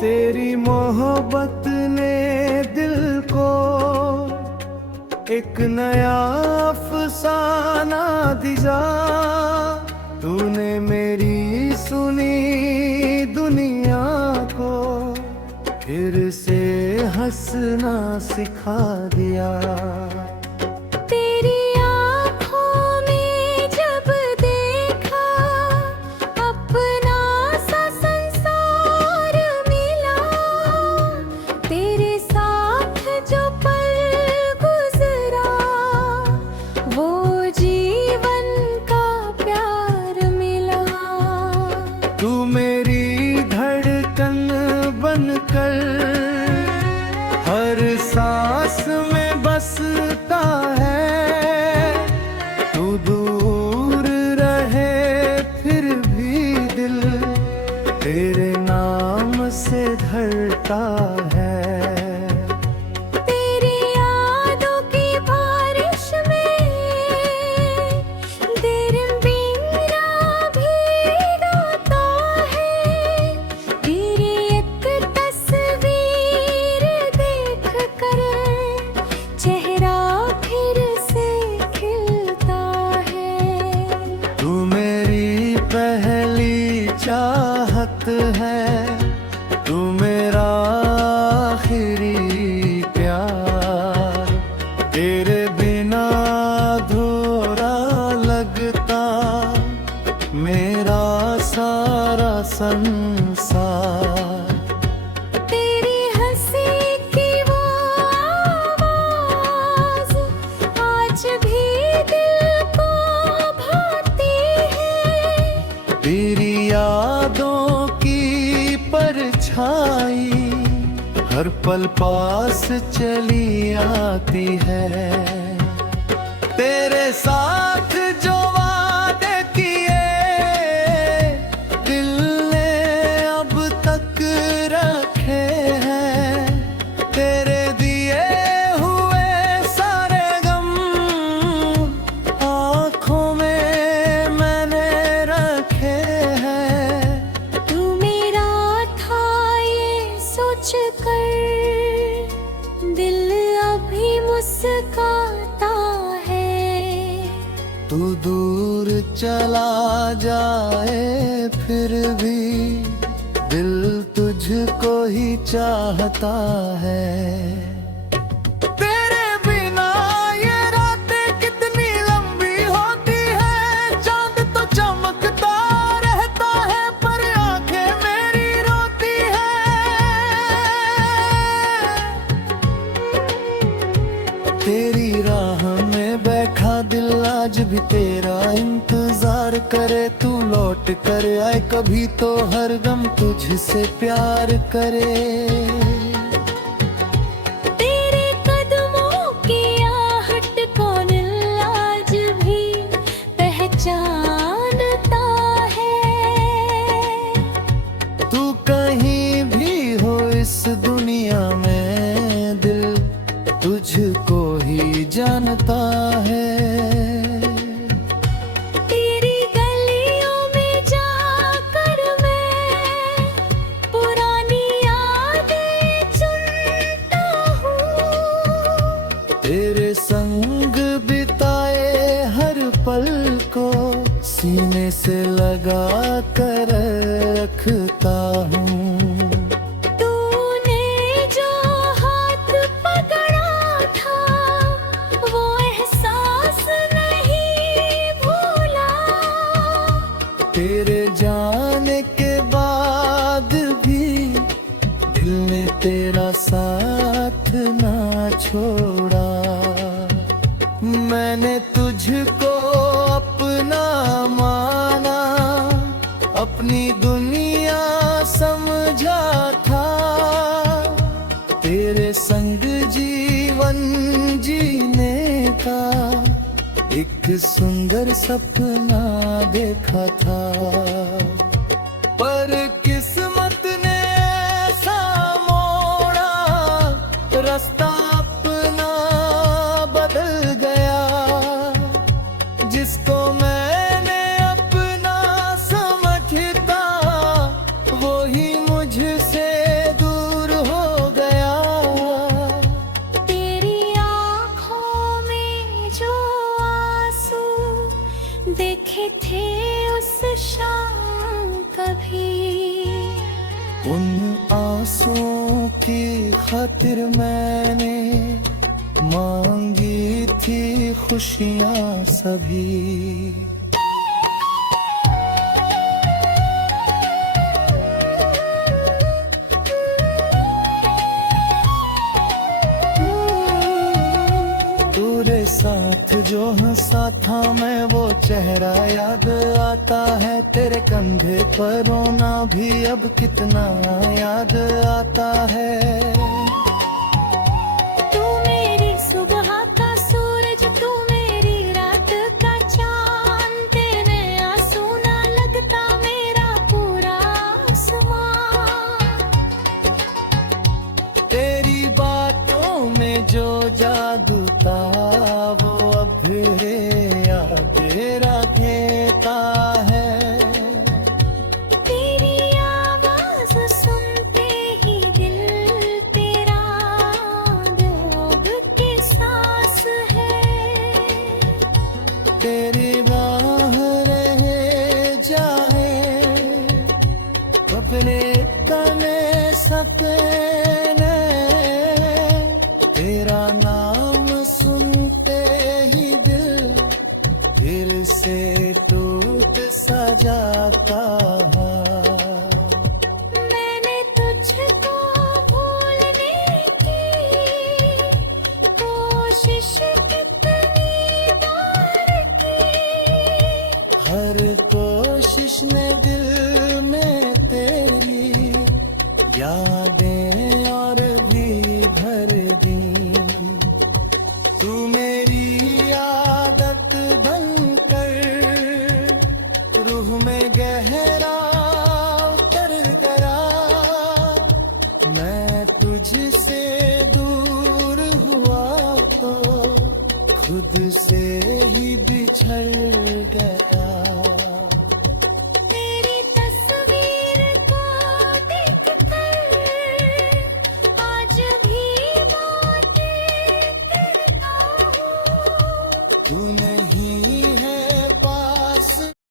तेरी मोहब्बत ने दिल को एक नया अफसाना दिया। तूने मेरी सुनी दुनिया को फिर से हंसना सिखा दिया। तेरी आँखों में जब देखा अपना सा संसार मिला। तेरे साथ जो पल गुजरा वो जीवन का प्यार मिला। तू मेरी धड़कन बनकर हर सांस में बसता है। तू दूर रहे फिर भी दिल तेरे नाम से धड़कता है। तेरी यादों की बारिश में दिल मेरा भीगता है। तेरी एक तस्वीर देख कर चेहरा फिर से खिलता है। तू मेरी पहली चाहत है, तू मेरा आखिरी प्यार। तेरे बिना अधूरा लगता मेरा सारा संसार। तेरी हंसी की वो आवाज़ आज भी दिल को भाती है। तेरी यादों की परछाई हर पल पास चली आती है। तेरे साथ जो वादे किए दिल ने अब तक रखे हैं। तेरे दिए हुए सारे गम आँखों में मैंने रखे हैं। तू मेरा था ये सोच कर दिल अभी मुस्काता है। तू दूर चला जाए फिर भी दिल तुझको ही चाहता है। तेरे बिना ये रातें कितनी लंबी होती है। चांद तो चमकता रहता है पर आंखें मेरी रोती है। तेरी राह में बैठा दिल आज भी तेरा इंतजार करे। तू लौट कर आए कभी तो हर गम तुझसे प्यार करे। तेरे कदमों की आहट कौन आज भी पहचानता है। तू कहीं भी हो इस दुनिया में दिल तुझको ही जानता है। तेरी गलियों में जाकर मैं पुरानी यादें चुनता हूँ। तेरे संग बिताए हर पल को सीने से लगा कर रखता हूँ। तूने जो हाथ पकड़ा था वो एहसास नहीं भूला। तेरे जाने के बाद भी दिल ने तेरा साथ ना छोड़ा। मैंने तुझको अपना माना, अपनी दुनिया समझा था। तेरे संग जीवन जीने का एक सुंदर सपना देखा था। पर किस्मत ने ऐसा मोड़ा रास्ता अपना बदल गया। जिसको मैंने अपना समझता वो ही मुझसे देखे थे उस शाम कभी। उन आंसुओं की खातिर मैंने मांगी थी खुशियां सभी। तेरे साथ जो हंसा था मैं वो चेहरा याद आता है। तेरे कंधे पर रोना भी अब कितना याद आता है। तू मेरी सुबह का सूरज, तू मेरी रात का चांद, तेरे आंसू ना लगता मेरा पूरा आसमान। तेरी बातों में जो जादू था वो अब भी याद रखेता है। तेरी आवाज सुनते ही दिल तेरा डूब के सांस है। तेरी राह रहे जाए अपने तने सपने। तेरा नाम सुनते ही दिल फिर से टूट सा जाता है। मैंने तुझको भूलने की कोशिश कितनी बार की। हर कोशिश ने दिल में तेरी यादें और भी भर दी। तू मेरी आदत बनकर रूह में गहरा